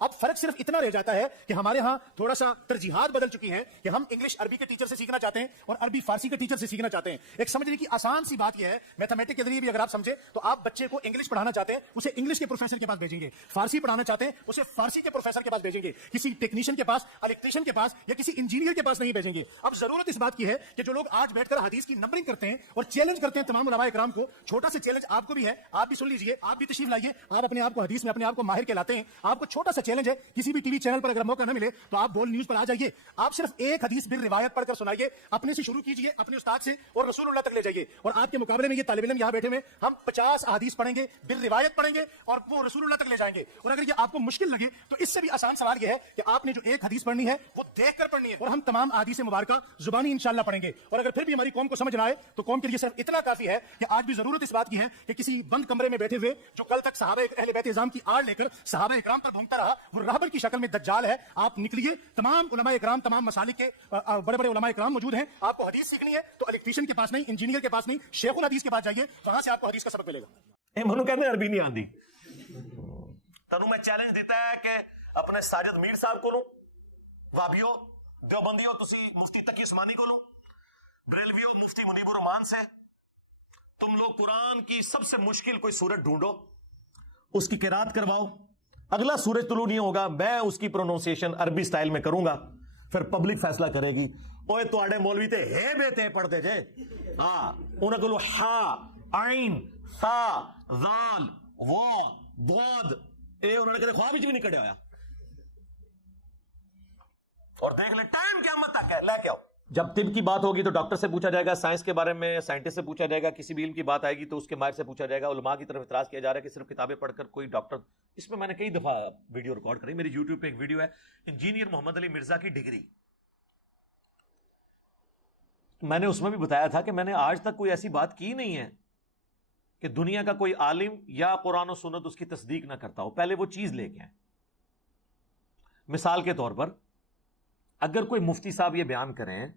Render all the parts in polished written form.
اب فرق صرف اتنا رہ جاتا ہے کہ ہمارے ہاں تھوڑا سا ترجیحات بدل چکی ہیں کہ ہم انگلش عربی کے ٹیچر سے سیکھنا چاہتے ہیں اور عربی فارسی کے ٹیچر سے سیکھنا چاہتے ہیں. ایک سمجھنے کی آسان سی بات یہ ہے, میتھمیٹک کے ذریعے بھی اگر آپ سمجھیں تو آپ بچے کو انگلش پڑھانا چاہتے ہیں اسے انگلش کے پروفیسر کے پاس بھیجیں گے, فارسی پڑھانا چاہتے ہیں اسے فارسی کے پروفیسر کے پاس بھیجیں گے, کسی ٹیکنیشین کے پاس, الیکٹریشین کے پاس یا کسی انجینئر کے پاس نہیں بھیجیں گے. اب ضرورت اس بات کی ہے کہ جو لوگ آج بیٹھ کر حدیث کی نمبرنگ کرتے ہیں اور چیلنج کرتے ہیں تمام علماء اکرام کو, چھوٹا سا چیلنج آپ کو بھی ہے, آپ بھی سن لیجئے, آپ بھی تشریف لائیے, آپ اپنے آپ کو حدیث میں اپنے آپ کو ماہر کہلاتے ہیں, آپ کو چھوٹا سا چیلنج ہے, کسی بھی ٹی وی چینل پر اگر موقع نہ ملے تو آپ بول نیوز پر آ جائیے, آپ صرف ایک حدیث بال روایت پڑھ کر سنائیے, اپنے سے شروع کیجئے, اپنے استاد سے, اور رسول اللہ تک لے جائیے. اور آپ کے مقابلے میں یہ طالب علم یہاں بیٹھے ہوئے, ہم 50 احادیث پڑھیں گے, بال روایت پڑھیں گے اور وہ رسول اللہ تک لے جائیں گے. اور اگر یہ آپ کو مشکل لگے تو اس سے بھی آسان سوال یہ ہے کہ آپ نے جو ایک حدیث پڑھنی ہے وہ دیکھ کر پڑھنی ہے, اور ہم تمام احادیث مبارکہ زبانی انشاءاللہ پڑھیں گے. اور اگر پھر بھی ہماری قوم کو سمجھ نہ آئے تو قوم کے لیے صرف اتنا کافی ہے کہ آج بھی ضرورت اس بات کی ہے کہ کسی بند کمرے میں بیٹھے ہوئے جو کل تک صحابہ اہل بیت اعظام کی آڑ لے کر صحابہ اکرام پر گھومتا رہا, وہ راہبر کی شکل میں دجال ہے. آپ نکلیے, تمام علماء اکرام, تمام مسالک کے بڑے بڑے علماء اکرام موجود ہیں. آپ کو حدیث سیکھنی ہے تو الیکٹریشین کے پاس نہیں, انجینئر کے پاس نہیں, شیخ الحدیث کے پاس جائیے, وہاں سے آپ کو حدیث کا سبق ملے گا. منو کہتے عربی نہیں آندی, تنوں میں چیلنج دیتا ہے کہ اپنے ساجد میر صاحب کو لوں, وابیو دیوبندیو تسی مفتی تقی عثمانی کو لوں, بریلویو مفتی منیب الرحمان سے, تم لوگ قرآن کی سب سے مشکل کوئی سورت ڈھونڈو, اس کی قرات کرواؤ, اگلا سورج طلوع نہیں ہوگا, میں اس کی پروننسیشن عربی سٹائل میں کروں گا, پھر پبلک فیصلہ کرے گی. اوے تواڈے مولوی تے ہے بیتے پڑھتے جے, ہاں انہاں کولو ہا عین سا ذال وا ضاد اے انہوں نے کدے خواب وچ بھی نہیں کڈیا ہویا. اور دیکھ لیں ٹائم قیامت تک ہے, لے کے آؤ. جب طب کی بات ہوگی تو ڈاکٹر سے پوچھا جائے گا, سائنس کے بارے میں سائنٹسٹ سے پوچھا جائے گا, کسی بھی علم کی بات آئے گی تو اس کے ماہر سے پوچھا جائے گا. علماء کی طرف اعتراض کیا جا رہا ہے کہ صرف کتابیں پڑھ کر کوئی ڈاکٹر, اس میں نے کئی دفعہ ویڈیو ریکارڈ کری, میری یوٹیوب پہ ایک ویڈیو ہے انجینئر محمد علی مرزا کی ڈگری, میں نے اس میں بھی بتایا تھا کہ میں نے آج تک کوئی ایسی بات کی نہیں ہے کہ دنیا کا کوئی عالم یا قرآن و سنت اس کی تصدیق نہ کرتا ہو, پہلے وہ چیز لے کے آئیں. مثال کے طور پر اگر کوئی مفتی صاحب یہ بیان کریں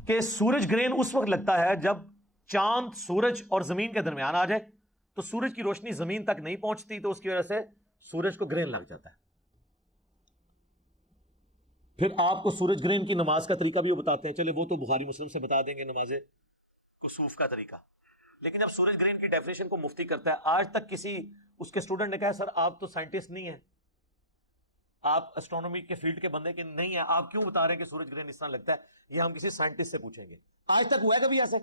کہ سورج گرہن اس وقت لگتا ہے جب چاند سورج اور زمین کے درمیان آ جائے, تو سورج کی روشنی زمین تک نہیں پہنچتی, تو اس کی وجہ سے سورج کو گرہن لگ جاتا ہے. پھر آپ کو سورج گرہن کی نماز کا طریقہ بھی وہ بتاتے ہیں, چلے وہ تو بخاری مسلم سے بتا دیں گے نماز کسوف کا طریقہ, لیکن جب سورج گرہن کی ڈیفینیشن کو مفتی کرتا ہے, آج تک کسی اس کے اسٹوڈنٹ نے کہا سر آپ تو سائنٹسٹ نہیں ہیں, آپ اسٹرونومی کے فیلڈ کے بندے کے نہیں ہیں, آپ کیوں بتا رہے ہیں کہ سورج گرہن اس طرح لگتا ہے, یہ ہم کسی سائنٹسٹ سے پوچھیں گے. آج تک ہوا ہے کبھی ایسے؟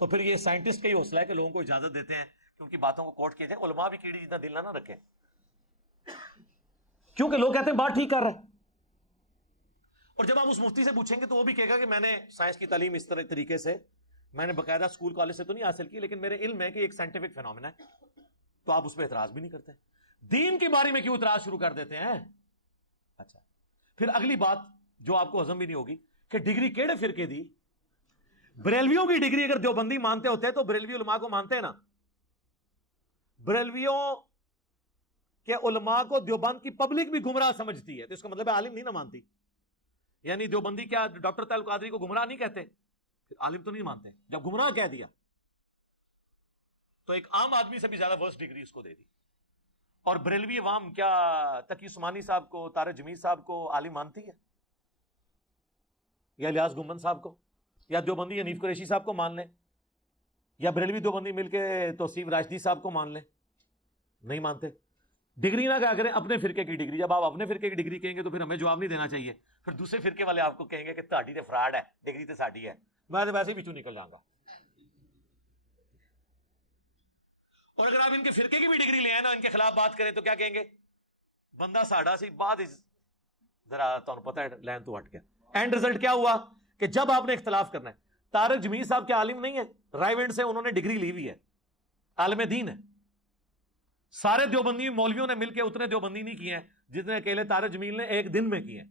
تو پھر یہ سائنٹسٹ کا ہی حوصلہ ہے کہ لوگوں کو اجازت دیتے ہیں کہ ان کی باتوں کو کوٹ کیا جائے. علماء بھی کیڑی جتنا دل نہ رکھیں, کیونکہ لوگ کہتے ہیں بات ٹھیک کر رہے ہیں. اور جب آپ اس مفتی سے پوچھیں گے تو وہ بھی کہے گا کہ میں نے سائنس کی تعلیم اس طریقے سے, میں نے باقاعدہ اسکول کالج سے تو نہیں حاصل کی, لیکن میرے علم ہے کہ ایک سائنٹیفک فینومینا ہے, تو آپ اس پہ اعتراض بھی نہیں کرتے. دین کی باری میں کیوں اعتراض شروع کر دیتے ہیں؟ اچھا, پھر اگلی بات جو آپ کو ہضم بھی نہیں ہوگی کہ ڈگری کیڑے فرقے دی. بریلویوں کی ڈگری اگر دیوبندی مانتے ہوتے تو بریلوی علماء کو مانتے ہیں نا. بریلویوں کہ علماء کو دیوبند کی پبلک بھی گمراہ سمجھتی ہے, تو اس کا مطلب ہے عالم نہیں نہ مانتی. یعنی دیوبندی کیا ڈاکٹر طاہر القادری کو گمراہ نہیں کہتے, پھر عالم تو نہیں مانتے. جب گمراہ کہہ دیا تو ایک عام آدمی سے بھی زیادہ ورسٹ ڈگری اس کو دے دی. اور بریلوی عوام کیا تقی عثمانی صاحب کو, طارق جمیل صاحب کو عالم مانتی ہے, یا الیاس گمن صاحب کو, یا دیوبندی حنیف قریشی صاحب کو مان لیں, یا بریلوی دیوبندی مل کے توصیف راشدی صاحب کو مان لیں؟ نہیں مانتے. ڈگری نہ کہا کریں اپنے فرقے کی ڈگری. جب آپ اپنے فرقے کی ڈگری کہیں گے تو پھر ہمیں جواب نہیں دینا چاہیے, پھر دوسرے فرقے والے آپ کو کہیں گے کہ تہاڈی تے فراڈ ہے, ڈگری تے ساڈی ہے. میں تو ویسے ہی بچوں نکل جاؤں گا. اور اگر آپ ان کے فرقے کی بھی ڈگری لے آئے نا, ان کے خلاف بات کریں تو کیا کہیں گے؟ بندہ ساڈا سی بعد ذرا تمہیں پتہ ہے لین تو ہٹ گیا. اینڈ رزلٹ کیا ہوا کہ جب آپ نے اختلاف کرنا ہے, طارق جمیل صاحب کے عالم نہیں ہے, رائیونڈ سے انہوں نے ڈگری لی ہوئی ہے, عالم دین ہے. سارے دیوبندی مولویوں نے مل کے اتنے دیوبندی نہیں کیے ہیں جتنے اکیلے طارق جمیل نے ایک دن میں کیے ہیں,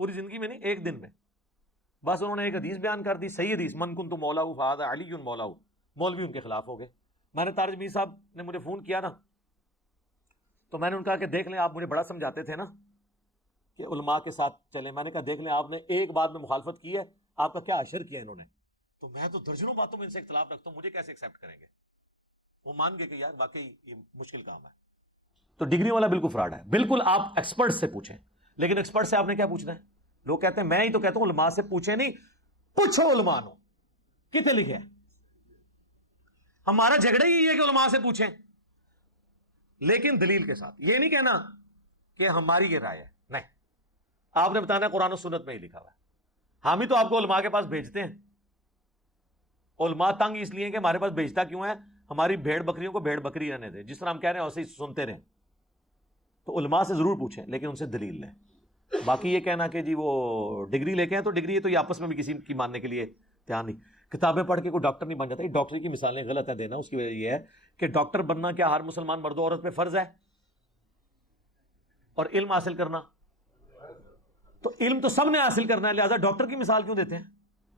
پوری زندگی میں نہیں, ایک دن میں. بس انہوں نے ایک حدیث بیان کر دی, صحیح حدیث, من کنت مولاہ فہذا علی مولاہ, مولوی ان کے خلاف ہو گئے. میں نے طارق جمیل صاحب نے مجھے فون کیا نا, تو میں نے ان کا کہ دیکھ لیں آپ مجھے بڑا سمجھاتے تھے نا کہ علماء کے ساتھ چلیں. میں نے کہا دیکھ لیں آپ نے ایک بات میں مخالفت کی ہے, آپ کا کیا اشر کیا انہوں نے, تو میں تو درجنوں باتوں میں ان سے اختلاف رکھتا ہوں, مجھے کیسے ایکسیپٹ کریں گے؟ وہ مان گئے کہ یار واقعی یہ مشکل کام ہے. تو ڈگری والا بالکل فراڈ ہے. بالکل آپ ایکسپرٹ سے پوچھیں, لیکن ایکسپرٹ سے آپ نے کیا پوچھنا ہے؟ لوگ کہتے ہیں, میں ہی تو کہتا ہوں علماء سے پوچھیں نہیں, پوچھو علماء نو کتنے لکھے ہیں. ہمارا جھگڑا ہی ہے کہ علماء سے پوچھیں, لیکن دلیل کے ساتھ. یہ نہیں کہنا کہ ہماری یہ رائے ہے, نہیں, آپ نے بتانا قرآن و سنت میں ہی لکھا ہوا ہے. ہم ہی تو آپ کو علماء کے پاس بھیجتے ہیں. علماء تنگ اس لیے کہ ہمارے پاس بھیجتا کیوں ہے؟ ہماری بھیڑ بکریوں کو بھیڑ بکری رہنے دے, جس طرح ہم کہہ رہے ہیں ویسے ہی سنتے رہیں. تو علماء سے ضرور پوچھیں, لیکن ان سے دلیل لیں. باقی یہ کہنا کہ جی وہ ڈگری لے کے ہیں تو ڈگری ہے, تو یہ آپس میں بھی کسی کی ماننے کے لیے تیار نہیں. کتابیں پڑھ کے کوئی ڈاکٹر نہیں بن جاتا. یہ ڈاکٹری کی مثالیں غلط ہیں دینا. اس کی وجہ یہ ہے کہ ڈاکٹر بننا کیا ہر مسلمان مرد و عورت پہ فرض ہے؟ اور علم حاصل کرنا تو علم تو سب نے حاصل کرنا ہے, لہذا ڈاکٹر کی مثال کیوں دیتے ہیں؟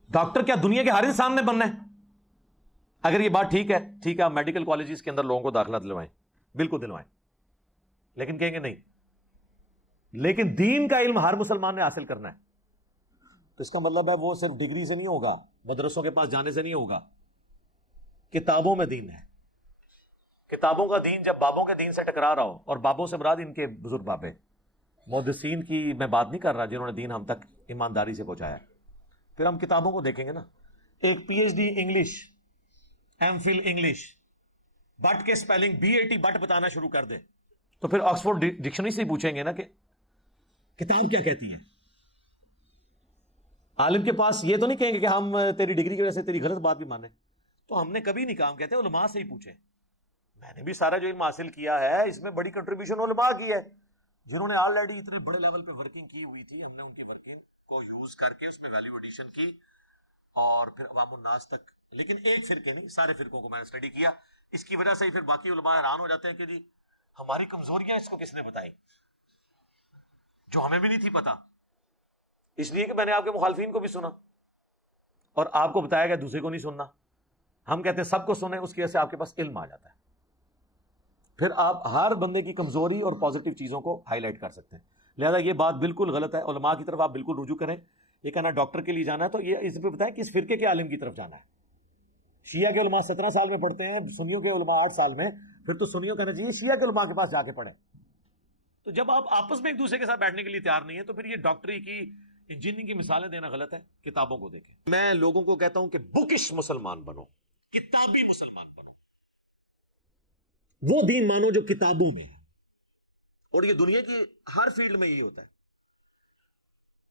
ڈاکٹر کیا دنیا کے ہر انسان نے بننا ہے؟ اگر یہ بات ٹھیک ہے, ٹھیک ہے, آپ میڈیکل کالجز کے اندر لوگوں کو داخلہ دلوائیں, بالکل دلوائیں, لیکن کہیں گے نہیں, لیکن دین کا علم ہر مسلمان نے حاصل کرنا ہے. تو اس کا مطلب ہے وہ صرف ڈگری سے نہیں ہوگا, مدرسوں کے پاس جانے سے نہیں ہوگا, کتابوں میں دین ہے. کتابوں کا دین جب بابوں کے دین سے ٹکرا رہا ہو, اور بابوں سے مراد ان کے بزرگ بابے, محدثین کی میں بات نہیں کر رہا جنہوں نے دین ہم تک ایمانداری سے پہنچایا. پھر ہم کتابوں کو دیکھیں گے نا. ایک P H D English, M Phil English, but کے سپیلنگ BAT بٹ بتانا شروع کر دے, تو پھر آکسفورڈ ڈکشنری سے پوچھیں گے نا کہ کتاب کیا کہتی ہے. عالم کے پاس یہ تو نہیں کہیں گے کہ ہم تیری ڈگری کی وجہ سے تیری غلط بات بھی مانیں. تو ہم نے کبھی نہیں کام کہتے علماء سے ہی پوچھیں. میں نے بھی سارا جو علم حاصل کیا ہے اس میں بڑی کنٹریبیوشن علماء کی ہے, جنہوں نے آلریڈی اتنے بڑے لیول پہ ورکنگ کی ہوئی تھی. ہم نے ان کی ورکنگ کو یوز کر کے اس میں ویلیو ایڈیشن کی, اور پھر عوام الناس تک. لیکن ایک فرقے نہیں, سارے فرقوں کو میں نے اسٹڈی کیا. اس کی وجہ سے ہی پھر باقی علماء حیران ہو جاتے ہیں کہ جی ہماری کمزوریاں اس کو کس نے بتائیں, جو ہمیں بھی نہیں تھی پتا. اس لیے کہ میں نے آپ کے مخالفین کو بھی سنا, اور آپ کو بتایا گیا دوسرے کو نہیں سننا. ہم کہتے ہیں سب کو سنیں, اس کی وجہ سے آپ کے پاس علم آ جاتا ہے. پھر آپ ہر بندے کی کمزوری اور پازیٹیو چیزوں کو ہائی لائٹ کر سکتے ہیں. لہذا یہ بات بالکل غلط ہے. علماء کی طرف آپ بالکل رجوع کریں. یہ کہنا ڈاکٹر کے لیے جانا ہے تو یہ اس پہ بتائیں کس فرقے کے عالم کی طرف جانا ہے. شیعہ کے علماء 17 سال میں پڑھتے ہیں, سنیوں کے علماء 8 سال میں. پھر تو سنیوں کہنا چاہیے شیعہ کے علماء کے پاس جا کے پڑھیں. تو جب آپ آپس میں ایک دوسرے کے ساتھ بیٹھنے کے لیے تیار نہیں ہے تو پھر یہ ڈاکٹری کی, انجینئرنگ کی مثالیں دینا غلط ہے. کتابوں کو دیکھیں. میں لوگوں کو کہتا ہوں کہ بکش مسلمان بنو, کتابی مسلمان بنو. وہ دین مانو جو کتابوں میں ہے, اور یہ دنیا کی ہر فیلڈ میں یہی ہوتا ہے.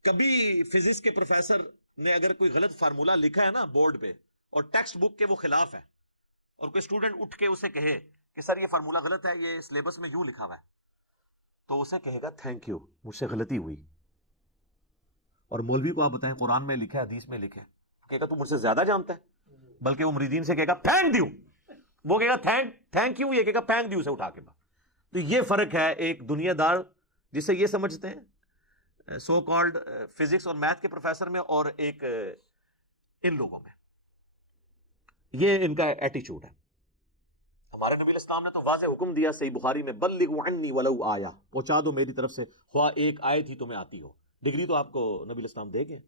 کبھی فزکس کے پروفیسر نے اگر کوئی غلط فارمولا لکھا ہے نا بورڈ پہ, اور ٹیکسٹ بک کے وہ خلاف ہے, اور کوئی اسٹوڈنٹ اٹھ کے اسے کہے کہ سر یہ فارمولا غلط ہے, یہ سلیبس میں یوں لکھا ہوا ہے, تو اسے کہے گا تھینک یو, مجھ سے غلطی ہوئی. اور مولوی کو آپ بتائیں قرآن میں لکھا ہے, حدیث میں لکھا ہے, کہے گا تو مجھ سے زیادہ جانتا ہے. بلکہ وہ مریدین سے کہے گا تھینک یو, وہ کہے گا تھینک یو, یہ کہے گا پھینک دیو سے اٹھا کے. تو یہ فرق ہے ایک دنیا دار جسے یہ سمجھتے ہیں سو کالڈ فزکس اور میتھ کے پروفیسر میں, اور ایک ان لوگوں میں. یہ ان کا ایٹیچیوڈ ہے. ہمارے نبی الاسلام نے تو واضح حکم دیا صحیح بخاری میں, بلغوا عنی ولو آیا, پہنچا دو میری طرف سے خواہ ایک آیت ہی تمہیں آتی ہو. ڈگری تو آپ کو نبی الاسلام دے گئے.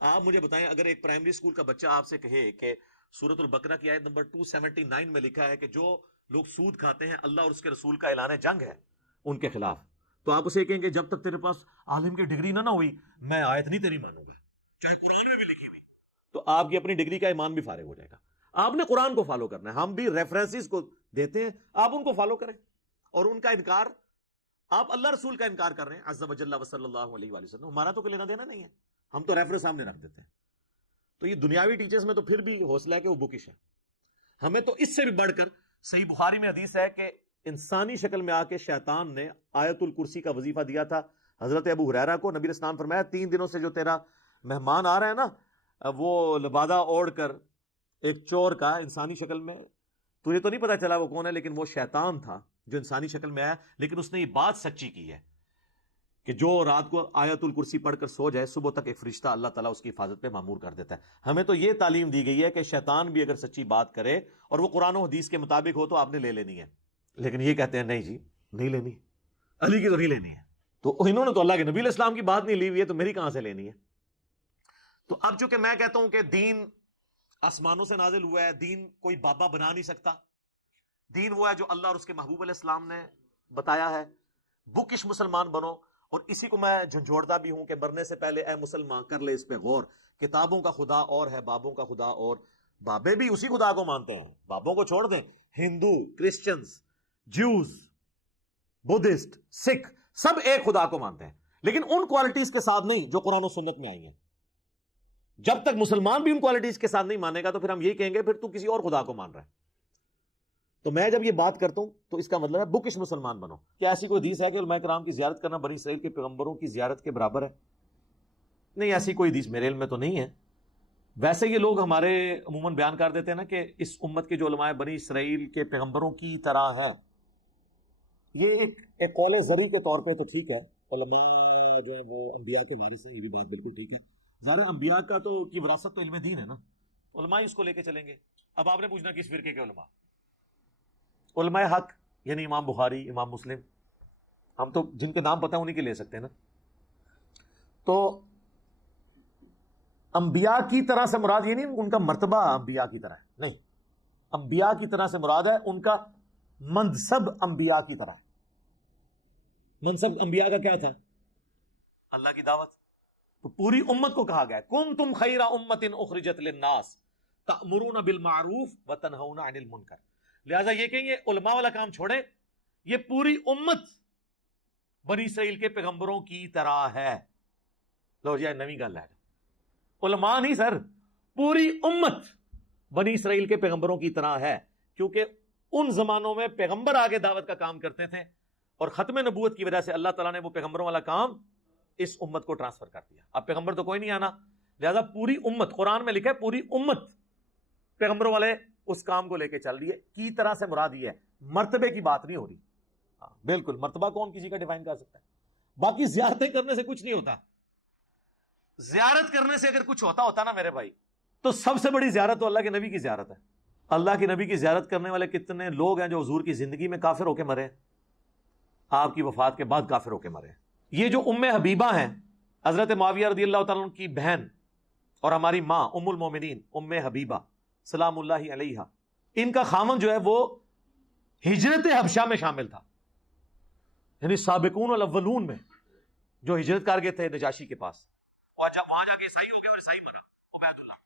آپ مجھے بتائیں اگر ایک پرائمری اسکول کا بچہ آپ سے کہے کہ سورۃ البقرہ کی آیت نمبر 279 میں لکھا ہے کہ جو لوگ سود کھاتے ہیں اللہ اور اس کے رسول کا اعلان جنگ ہے ان کے خلاف, تو آپ اسے کہیں گے جب تک تیرے پاس عالم کی ڈگری نہ ہوئی میں آیت نہیں تیری مانوں گا, چاہے قرآن میں بھی لکھی ہوئی. تو آپ کی اپنی ڈگری کا ایمان بھی فارغ ہو جائے گا. آپ نے قرآن کو فالو کرنا ہے. ہم بھی ریفرنسز کو دیتے ہیں, آپ ان کو فالو کریں. اور ان کا انکار, آپ اللہ رسول کا انکار کر رہے ہیں عز وجل و صلی اللہ علیہ وآلہ وسلم, ہمارا تو کوئی لینا دینا نہیں ہے, ہم تو ریفرنس سامنے رکھ دیتے ہیں. تو یہ دنیاوی ٹیچرز میں تو پھر بھی حوصلہ ہے کہ وہ بکش ہے. ہمیں تو اس سے بھی بڑھ کر صحیح بخاری میں حدیث ہے کہ انسانی شکل میں آ کے شیطان نے آیت الکرسی کا وظیفہ دیا تھا حضرت ابو ہریرہ کو. نبی اسلام فرمایا 3 دنوں سے جو تیرا مہمان آ رہا ہے نا, وہ لبادہ اوڑھ کر ایک چور کا انسانی شکل میں, تجھے تو نہیں پتا چلا وہ کون ہے, لیکن وہ شیطان تھا جو انسانی شکل میں آیا, لیکن اس نے یہ بات سچی کی ہے کہ جو رات کو آیت الکرسی پڑھ کر سو جائے صبح تک ایک فرشتہ اللہ تعالیٰ اس کی حفاظت پہ مامور کر دیتا ہے. ہمیں تو یہ تعلیم دی گئی ہے کہ شیطان بھی اگر سچی بات کرے اور وہ قرآن و حدیث کے مطابق ہو تو آپ نے لے لینی ہے. لیکن یہ کہتے ہیں نہیں جی نہیں لینی, علی کی تو نہیں لینی ہے. تو انہوں نے تو اللہ کے نبی علیہ السلام کی بات نہیں لی ہوئی ہے, تو میری کہاں سے لینی ہے. تو اب چونکہ میں کہتا ہوں کہ دین آسمانوں سے نازل ہوا ہے, دین کوئی بابا بنا نہیں سکتا, دین وہ ہے جو اللہ اور اس کے محبوب علیہ السلام نے بتایا ہے. بکش مسلمان بنو. اور اسی کو میں جھنجھوڑتا بھی ہوں کہ مرنے سے پہلے اے مسلمان کر لے اس پہ غور. کتابوں کا خدا اور ہے، بابوں کا خدا اور. بابے بھی اسی خدا کو مانتے ہیں، بابوں کو چھوڑ دیں. ہندو، کرسچنز، جیوز، بدھسٹ، سکھ سب ایک خدا کو مانتے ہیں، لیکن ان کوالٹیز کے ساتھ نہیں جو قرآن و سنت میں آئی ہیں. جب تک مسلمان بھی ان کوالٹیز کے ساتھ نہیں مانے گا تو پھر ہم یہی کہیں گے پھر تو کسی اور خدا کو مان رہا ہے. تو میں جب یہ بات کرتا ہوں تو اس کا مطلب ہے بکش مسلمان بنو. کیا ایسی کوئی حدیث ہے کہ علماء کرام کی زیارت کرنا بنی اسرائیل کے پیغمبروں کی زیارت کے برابر ہے؟ نہیں، ایسی کوئی حدیث میرے علم میں تو نہیں ہے. ویسے یہ لوگ ہمارے عموماً بیان کر دیتے ہیں نا کہ اس امت کے جو علماء بنی اسرائیل کے پیغمبروں کی طرح ہے. یہ ایک قول زری کے طور پہ تو ٹھیک ہے، علماء جو ہے وہ انبیاء کے وارث ہیں، یہ بھی بات بالکل ٹھیک ہے. ظاہر انبیاء کا تو کی وراثت تو علم دین ہے نا، علماء اس کو لے کے چلیں گے. اب آپ نے پوچھنا کس فرقے کے علماء؟ علماء حق یعنی امام بخاری، امام مسلم، ہم تو جن کے نام پتہ ہے انہی کے لے سکتے ہیں نا. تو انبیاء کی طرح سے مراد یہ نہیں ان کا مرتبہ انبیاء کی طرح ہے، نہیں، انبیاء کی طرح سے مراد ہے ان کا منصب انبیاء کی طرح ہے. منصب انبیاء کا کیا تھا؟ اللہ کی دعوت. تو پوری امت کو کہا گیا کنتم خیر امت اخرجت للناس تأمرون بالمعروف وتنہون عن المنکر. لہذا یہ کہیں یہ علماء والا کام چھوڑیں، یہ پوری امت بنی اسرائیل کے پیغمبروں کی طرح ہے. لو جی نویں گل ہے، علماء نہیں سر، پوری امت بنی اسرائیل کے پیغمبروں کی طرح ہے. کیونکہ ان زمانوں میں پیغمبر آگے دعوت کا کام کرتے تھے اور ختم نبوت کی وجہ سے اللہ تعالیٰ نے وہ پیغمبروں والا کام اس امت کو ٹرانسفر کر دیا. اب پیغمبر تو کوئی نہیں آنا، لہذا پوری امت، قرآن میں لکھا ہے پوری امت پیغمبروں والے اس کام کو لے کے چل رہی ہے. کی طرح سے مراد یہ ہے، مرتبے کی بات نہیں ہو رہی. ہاں بالکل، مرتبہ کون کسی کا ڈیفائن کر سکتا ہے؟ باقی زیارتیں کرنے سے کچھ نہیں ہوتا. زیارت کرنے سے اگر کچھ ہوتا نا میرے بھائی، تو سب سے بڑی زیارت تو اللہ کے نبی کی زیارت ہے. اللہ کے نبی کی زیارت کرنے والے کتنے لوگ ہیں جو حضور کی زندگی میں کافر ہو کے مرے، آپ کی وفات کے بعد کافر ہو کے مرے. یہ جو ام حبیبہ ہیں، حضرت معاویہ رضی اللہ تعالیٰ عنہ کی بہن اور ہماری ماں ام المومنین ام حبیبہ سلام اللہ علیہا، ان کا خامن جو ہے وہ ہجرت حبشہ میں شامل تھا، یعنی سابقون الاولون میں جو ہجرت کر گئے تھے نجاشی کے پاس، اور جب وہاں جا کے عیسائی ہو گئے اور عیسائی مرا عبید اللہ،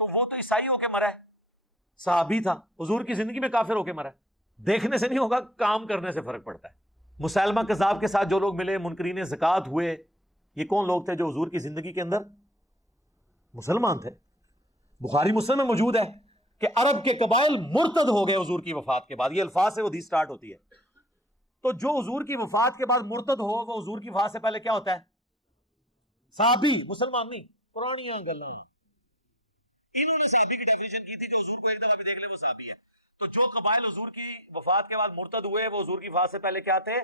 تو وہ تو عیسائی ہو کے مرا ہے، صحابی تھا، حضور کی زندگی میں کافر ہو کے مرا ہے. دیکھنے سے نہیں ہوگا، کام کرنے سے فرق پڑتا ہے. مسلمہ کذاب کے ساتھ جو لوگ ملے، منکرین زکوٰۃ ہوئے، یہ کون لوگ تھے جو حضور کی زندگی کے اندر مسلمان تھے. بخاری مسلم میں موجود ہے کہ عرب کے قبائل مرتد ہو گئے حضور کی وفات کے بعد. یہ الفاظ سے وہ حدیث سٹارٹ ہوتی ہے. تو جو حضور کی وفات کے بعد مرتد ہو، وہ حضور کی وفات سے پہلے کیا ہوتا ہے؟ صحابی، مسلمان نہیں. پرانی گلاں انہوں نے صحابی کی ڈیفینیشن کی تھی، جو حضور کو ایک دفعہ بھی دیکھ لے وہ صحابی ہے. تو جو قبائل حضور کی وفات کے بعد مرتد ہوئے، وہ حضور کی وفات سے پہلے کیا تھے؟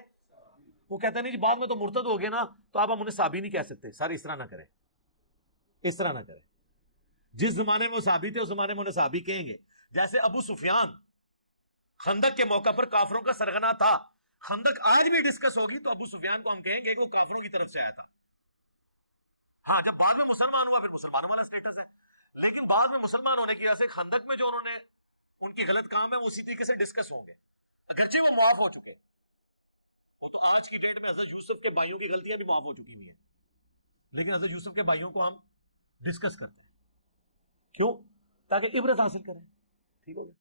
وہ کہتے ہیں نہیں جی بعد میں تو مرتد ہو گئے نا، تو آپ ہم انہیں صحابی نہیں کہہ سکتے. سر اس طرح نہ کریں، اس طرح نہ کریں. جس زمانے میں وہ صحابی تھے اس زمانے میں انہیں صحابی کہیں گے. جیسے ابو سفیان خندق کے موقع پر کافروں کا سرغنہ تھا. خندق آج بھی ڈسکس ہوگی تو ابو سفیان کو ہم کہیں گے کہ وہ کافروں کی طرف سے آیا تھا. ہاں جب بعد میں مسلمان ہوا پھر مسلمانوں والا اسٹیٹس ہے، لیکن بعد میں مسلمان ہونے کی وجہ سے خندق میں جو انہوں نے ان کی غلط کام ہے وہ اسی طریقے سے ڈسکس ہوں گے، اگرچہ وہ معاف ہو چکے. وہ تو آج کی ڈیٹ میں حضرت یوسف کے بھائیوں کی غلطیاں بھی معاف ہو چکی ہوئی ہیں، لیکن حضرت یوسف کے بھائیوں کو ہم ڈسکس کرتے ہیں. کیوں؟ تاکہ عبرت حاصل کریں. ٹھیک ہو گیا.